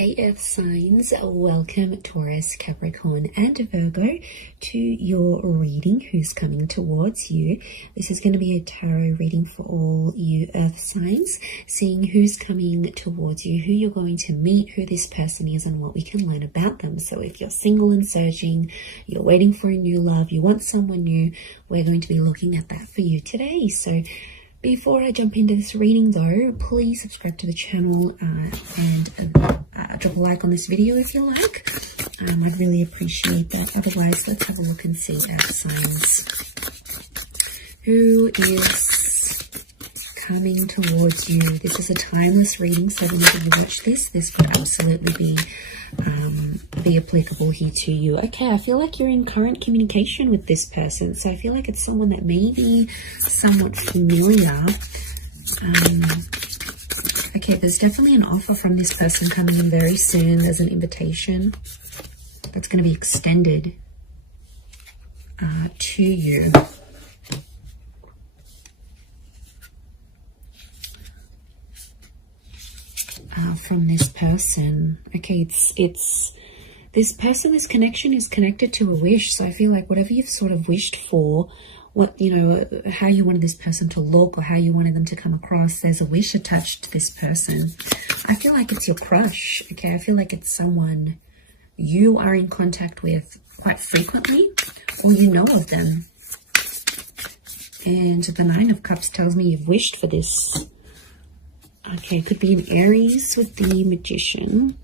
Hey Earth signs, welcome Taurus, Capricorn and Virgo to your reading, who's coming towards you. This is going to be a tarot reading for all you Earth signs, seeing who's coming towards you, who you're going to meet, who this person is and what we can learn about them. So if you're single and searching, you're waiting for a new love, you want someone new, we're going to be looking at that for you today. So before I jump into this reading though, please subscribe to the channel and drop a like on this video if you like. I'd really appreciate that. Otherwise, let's have a look and see Earth signs. Who is coming towards you? This is a timeless reading, so whenever you watch this would absolutely be applicable here to you. Okay, I feel like you're in current communication with this person, so I feel like it's someone that may be somewhat familiar. Okay, there's definitely an offer from this person coming in very soon. There's an invitation that's going to be extended to you. From this person. Okay, it's this person, this connection is connected to a wish. So I feel like whatever you've sort of wished for, what, you know, how you wanted this person to look or how you wanted them to come across, there's a wish attached to this person. I feel like it's your crush. Okay, I feel like it's someone you are in contact with quite frequently, or you know of them. And the Nine of Cups tells me you've wished for this. Okay, it could be an Aries with the Magician.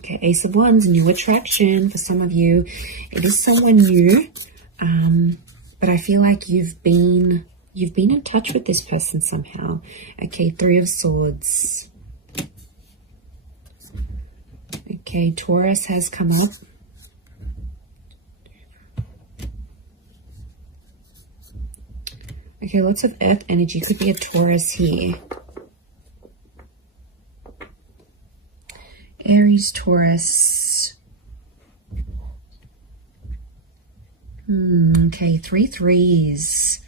Okay, Ace of Wands, new attraction for some of you. It is someone new, but I feel like you've been in touch with this person somehow. Okay, Three of Swords. Okay, Taurus has come up. Okay, lots of Earth energy. Could be a Taurus here. Aries, Taurus. Okay, 3 threes.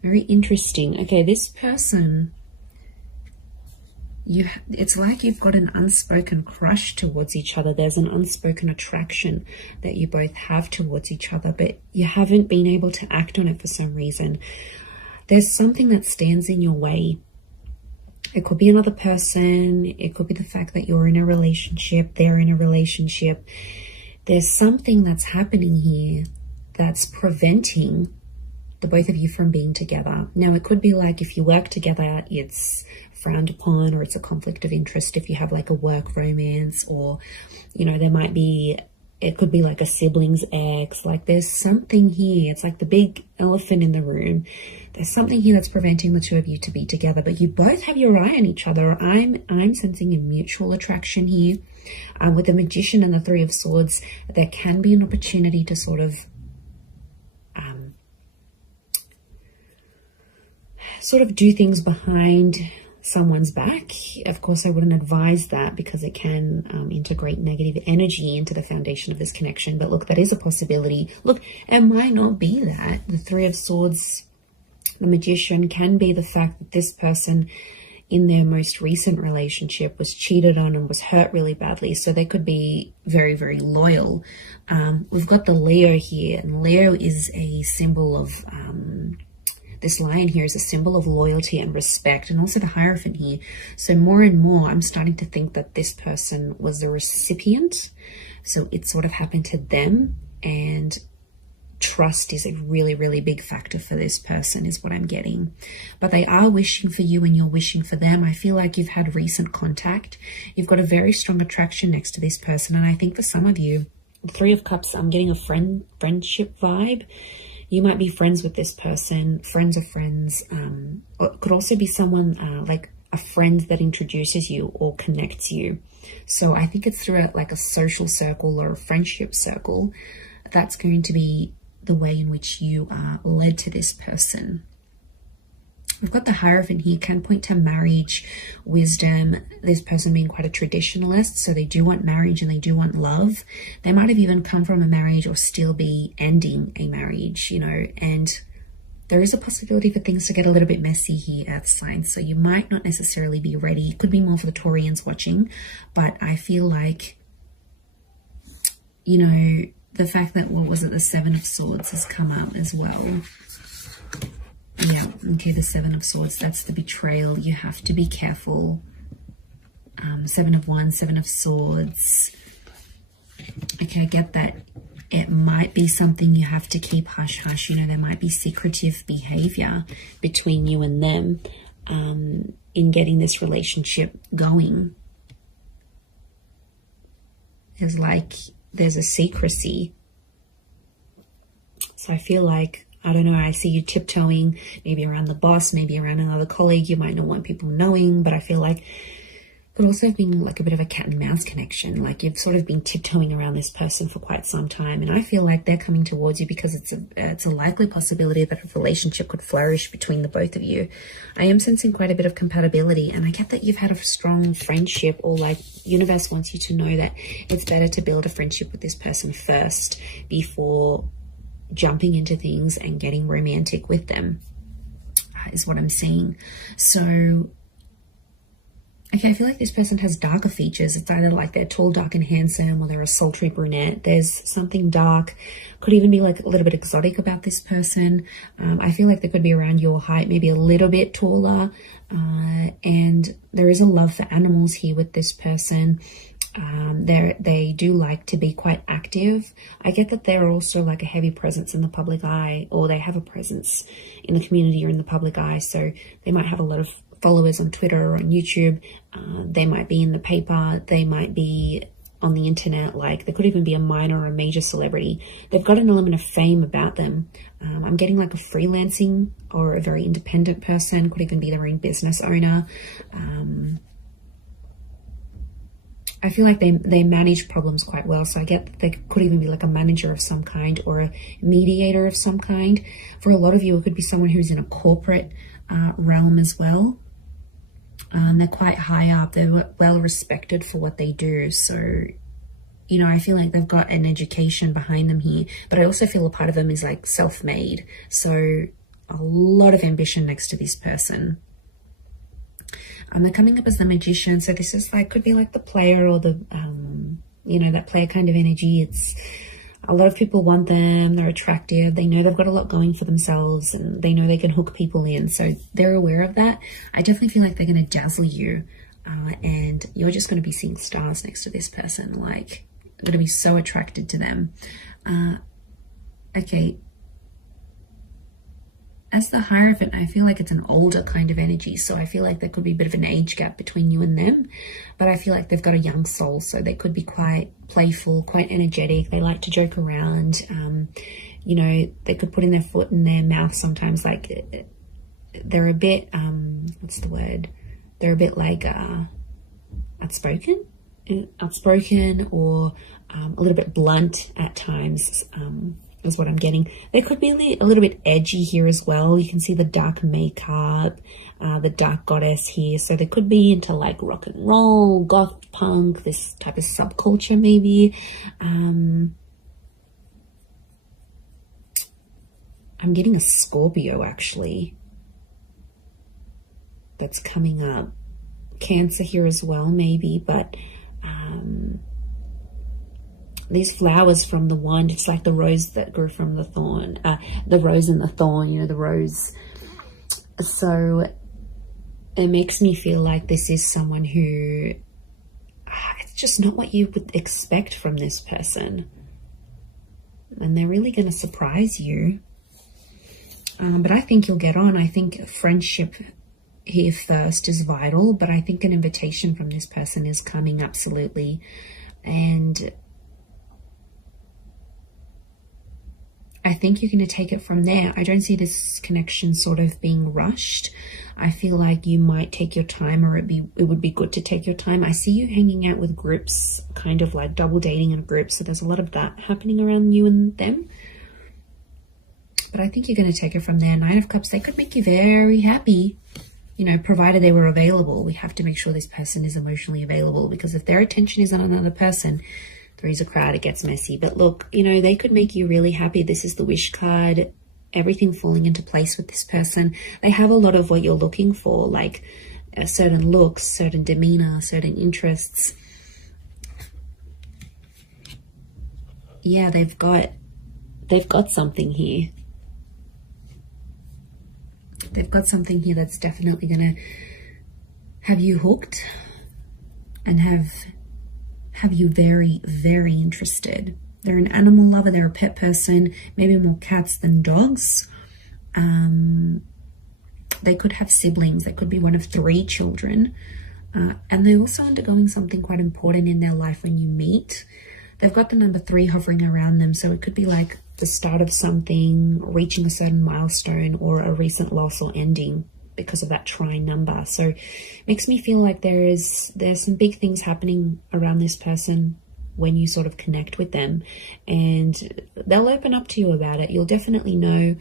Very interesting. Okay, this person, it's like you've got an unspoken crush towards each other. There's an unspoken attraction that you both have towards each other, but you haven't been able to act on it for some reason. There's something that stands in your way. It could be another person. It could be the fact that you're in a relationship, they're in a relationship. There's something that's happening here that's preventing the both of you from being together. Now, it could be like if you work together, it's frowned upon, or it's a conflict of interest if you have like a work romance, or, you know, there might be, it could be like a sibling's ex. Like there's something here. It's like the big elephant in the room. There's something here that's preventing the two of you to be together, but you both have your eye on each other. I'm sensing a mutual attraction here. With the Magician and the Three of Swords, there can be an opportunity to sort of do things behind someone's back. Of course, I wouldn't advise that because it can integrate negative energy into the foundation of this connection. But look, that is a possibility. Look, it might not be that. The Three of Swords, the Magician, can be the fact that this person in their most recent relationship was cheated on and was hurt really badly. So they could be very, very loyal. We've got the Leo here, and Leo is a symbol of, this lion here is a symbol of loyalty and respect, and also the Hierophant here. So more and more, I'm starting to think that this person was the recipient. So it sort of happened to them, and trust is a really, really big factor for this person is what I'm getting. But they are wishing for you and you're wishing for them. I feel like you've had recent contact. You've got a very strong attraction next to this person. And I think for some of you, the Three of Cups, I'm getting a friendship vibe. You might be friends with this person, friends of friends. Or it could also be someone like a friend that introduces you or connects you. So I think it's through like a social circle or a friendship circle. That's going to be the way in which you are led to this person. We've got the Hierophant here, can point to marriage, wisdom, this person being quite a traditionalist, so they do want marriage and they do want love. They might have even come from a marriage or still be ending a marriage, you know, and there is a possibility for things to get a little bit messy here, Earth signs. So you might not necessarily be ready. It could be more for the Taurians watching, but I feel like, you know, the fact that, what was it, the Seven of Swords has come up as well. Yeah, okay, the Seven of Swords, that's the betrayal. You have to be careful. Seven of Wands, Seven of Swords. Okay, I get that. It might be something you have to keep hush-hush. You know, there might be secretive behavior between you and them in getting this relationship going. There's a secrecy. So I feel like, I don't know, I see you tiptoeing maybe around the boss, maybe around another colleague. You might not want people knowing, but I feel like could also have been like a bit of a cat and mouse connection. Like you've sort of been tiptoeing around this person for quite some time, and I feel like they're coming towards you because it's a likely possibility that a relationship could flourish between the both of you. I am sensing quite a bit of compatibility, and I get that you've had a strong friendship, or like universe wants you to know that it's better to build a friendship with this person first before jumping into things and getting romantic with them, is what I'm seeing. So okay, I feel like this person has darker features. It's either like they're tall, dark and handsome, or they're a sultry brunette. There's something dark, could even be like a little bit exotic about this person. I feel like they could be around your height, maybe a little bit taller. And there is a love for animals here with this person. They do like to be quite active. I get that they're also like a heavy presence in the public eye, or they have a presence in the community or in the public eye. So they might have a lot of followers on Twitter or on YouTube. They might be in the paper. They might be on the internet. Like, there could even be a minor or a major celebrity. They've got an element of fame about them. I'm getting like a freelancing or a very independent person. Could even be their own business owner. I feel like they manage problems quite well. So I get that they could even be like a manager of some kind or a mediator of some kind. For a lot of you, it could be someone who's in a corporate realm as well. They're quite high up. They're well respected for what they do. So, you know, I feel like they've got an education behind them here. But I also feel a part of them is like self-made. So a lot of ambition next to this person. They're coming up as the Magician. So this is like, could be like the player or the, you know, that player kind of energy. It's a lot of people want them. They're attractive. They know they've got a lot going for themselves, and they know they can hook people in. So they're aware of that. I definitely feel like they're going to dazzle you. And you're just going to be seeing stars next to this person. Like, going to be so attracted to them. Okay. As the Hierophant, I feel like it's an older kind of energy. So I feel like there could be a bit of an age gap between you and them. But I feel like they've got a young soul. So they could be quite playful, quite energetic. They like to joke around. You know, they could put in their foot in their mouth sometimes. Like, they're a bit, what's the word? They're a bit like outspoken or a little bit blunt at times. Is what I'm getting. They could be a little bit edgy here as well. You can see the dark makeup, the dark goddess here. So they could be into like rock and roll, goth punk, this type of subculture maybe. I'm getting a Scorpio actually that's coming up. Cancer here as well maybe, but these flowers from the wand, it's like the rose that grew from the thorn, the rose and the thorn, you know, the rose. So it makes me feel like this is someone who, it's just not what you would expect from this person. And they're really going to surprise you. But I think you'll get on. I think friendship here first is vital, but I think an invitation from this person is coming, absolutely. And I think you're going to take it from there. I don't see this connection sort of being rushed. I feel like you might take your time, or it would be good to take your time. I see you hanging out with groups, kind of like double dating in groups. So there's a lot of that happening around you and them. But I think you're going to take it from there. Nine of Cups, they could make you very happy, you know, provided they were available. We have to make sure this person is emotionally available, because if their attention is on another person, Three's a crowd, it gets messy. But look, you know, they could make you really happy. This is the Wish card, everything falling into place with this person. They have a lot of what you're looking for, like certain looks, certain demeanor, certain interests. Yeah, they've got something here. They've got something here that's definitely going to have you hooked and have you very, very interested. They're an animal lover, they're a pet person, maybe more cats than dogs. They could have siblings, they could be one of 3 children. And they're also undergoing something quite important in their life when you meet. They've got the number 3 hovering around them, so it could be like the start of something, reaching a certain milestone, or a recent loss or ending because of that trine number. So it makes me feel like there's some big things happening around this person when you sort of connect with them, and they'll open up to you about it. You'll definitely know.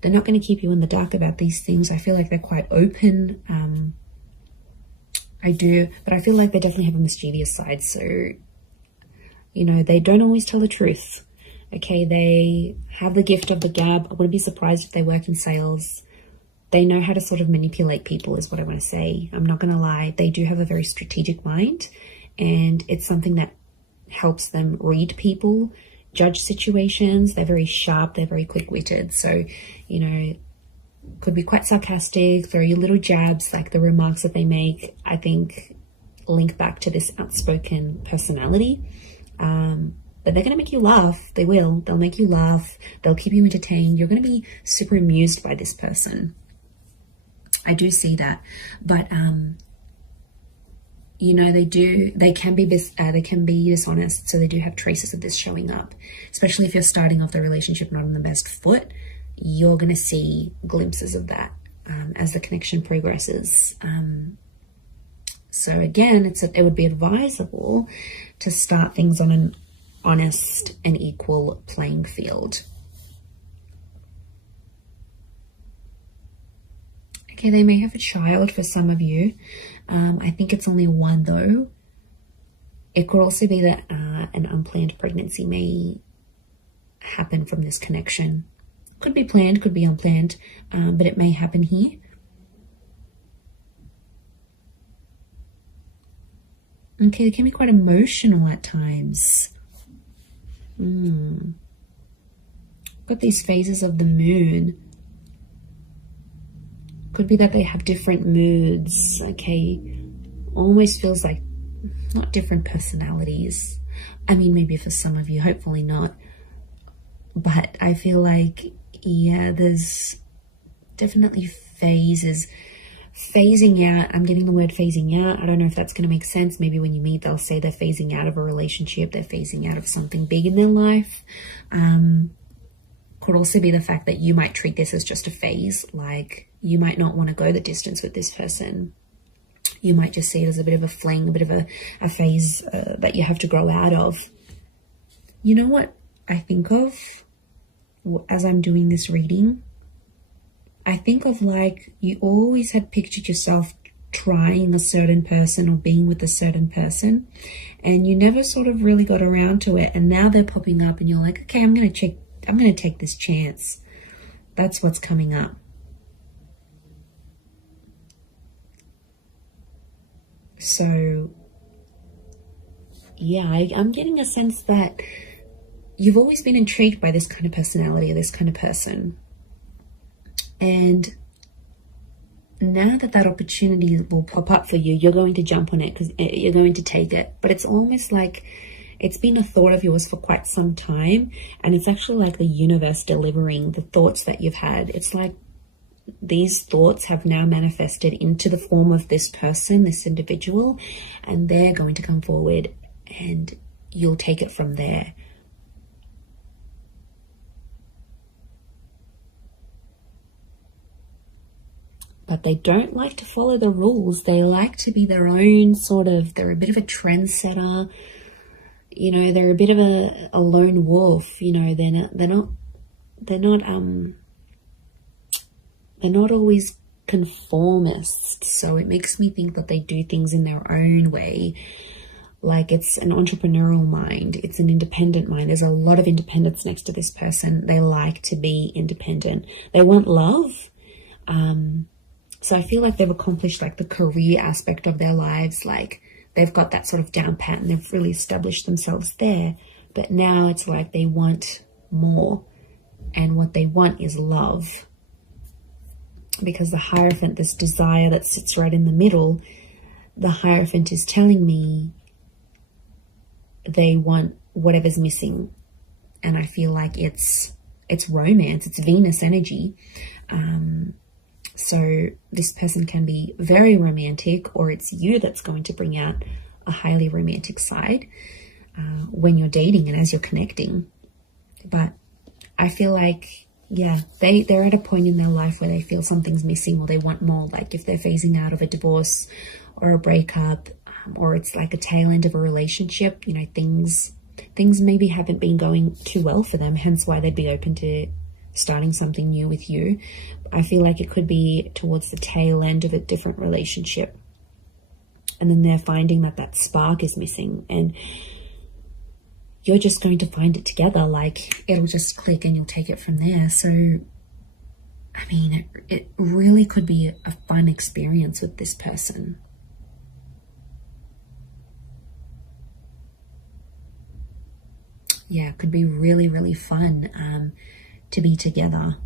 They're not going to keep you in the dark about these things. I feel like they're quite open. I do, but I feel like they definitely have a mischievous side. So, you know, they don't always tell the truth. Okay, they have the gift of the gab. I wouldn't be surprised if they work in sales. They know how to sort of manipulate people is what I want to say. I'm not going to lie. They do have a very strategic mind, and it's something that helps them read people, judge situations. They're very sharp. They're very quick-witted. So, you know, could be quite sarcastic, throw you little jabs, like the remarks that they make, I think, link back to this outspoken personality. But they're going to make you laugh. They will. They'll make you laugh. They'll keep you entertained. You're going to be super amused by this person. I do see that. But, you know, they can be dishonest. So they do have traces of this showing up, especially if you're starting off the relationship not on the best foot. You're going to see glimpses of that as the connection progresses. So again, it would be advisable to start things on an honest and equal playing field. Okay, they may have a child for some of you. I think it's only 1 though. It could also be that an unplanned pregnancy may happen from this connection. Could be planned, could be unplanned, but it may happen here. Okay, they can be quite emotional at times. Got these phases of the moon. Could be that they have different moods. Okay, almost feels like not different personalities. I mean, maybe for some of you, hopefully not. But I feel like, yeah, there's definitely phases. Phasing out, I'm getting the word phasing out. I don't know if that's going to make sense. Maybe when you meet, they'll say they're phasing out of a relationship. They're phasing out of something big in their life. Could also be the fact that you might treat this as just a phase. Like, you might not want to go the distance with this person. You might just see it as a bit of a fling, a bit of a phase that you have to grow out of. You know what I think of as I'm doing this reading? I think of like you always had pictured yourself trying a certain person or being with a certain person, and you never sort of really got around to it, and now they're popping up and you're like, okay, I'm going to take this chance. That's what's coming up. So yeah, I'm getting a sense that you've always been intrigued by this kind of personality or this kind of person. And now that opportunity will pop up for you, you're going to jump on it because you're going to take it. But it's almost like it's been a thought of yours for quite some time. And it's actually like the universe delivering the thoughts that you've had. It's like these thoughts have now manifested into the form of this person, this individual, and they're going to come forward and you'll take it from there. But they don't like to follow the rules. They like to be their own sort of, they're a bit of a trendsetter. You know, they're a bit of a lone wolf. You know, they're not always conformists. So it makes me think that they do things in their own way. Like it's an entrepreneurial mind. It's an independent mind. There's a lot of independence next to this person. They like to be independent. They want love. So I feel like they've accomplished like the career aspect of their lives. Like they've got that sort of down pat and they've really established themselves there. But now it's like they want more. And what they want is love. Because the Hierophant, this desire that sits right in the middle, the Hierophant is telling me they want whatever's missing. And I feel like it's romance, it's Venus energy. So this person can be very romantic, or it's you that's going to bring out a highly romantic side when you're dating and as you're connecting. But I feel like, yeah, they're at a point in their life where they feel something's missing or they want more. Like if they're phasing out of a divorce or a breakup, or it's like a tail end of a relationship, you know, things maybe haven't been going too well for them, hence why they'd be open to starting something new with you. I feel like it could be towards the tail end of a different relationship. And then they're finding that that spark is missing, and you're just going to find it together. Like it'll just click and you'll take it from there. So, I mean, it really could be a fun experience with this person. Yeah, it could be really, really fun to be together.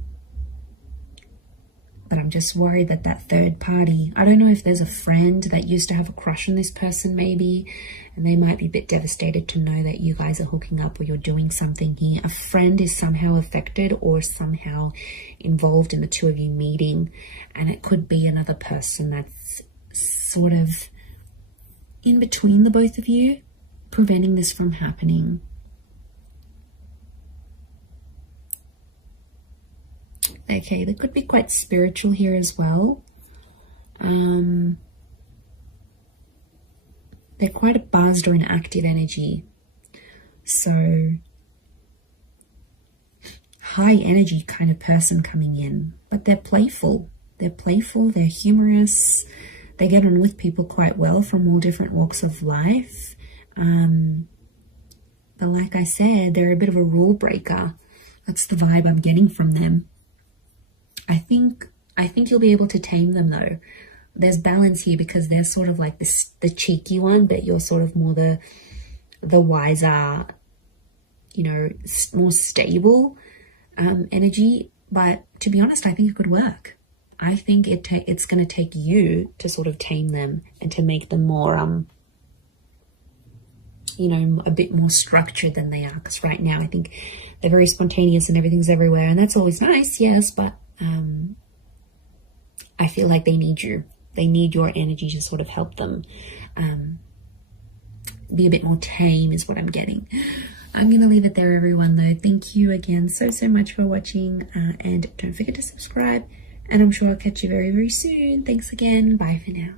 But I'm just worried that that third party, I don't know if there's a friend that used to have a crush on this person maybe, and they might be a bit devastated to know that you guys are hooking up or you're doing something here. A friend is somehow affected or somehow involved in the two of you meeting, and it could be another person that's sort of in between the both of you, preventing this from happening. Okay, they could be quite spiritual here as well. They're quite a buzzed or an active energy. So, high energy kind of person coming in. But they're playful. They're playful, they're humorous. They get on with people quite well from all different walks of life. But like I said, they're a bit of a rule breaker. That's the vibe I'm getting from them. I think you'll be able to tame them though. There's balance here because they're sort of like the cheeky one, but you're sort of more the wiser, you know, more stable energy. But to be honest, I think it could work. I think it's going to take you to sort of tame them and to make them more, you know, a bit more structured than they are. Because right now I think they're very spontaneous and everything's everywhere, and that's always nice, yes, but I feel like they need you. They need your energy to sort of help them be a bit more tame is what I'm getting. I'm going to leave it there, everyone, though. Thank you again so much for watching, and don't forget to subscribe, and I'm sure I'll catch you very, very soon. Thanks again. Bye for now.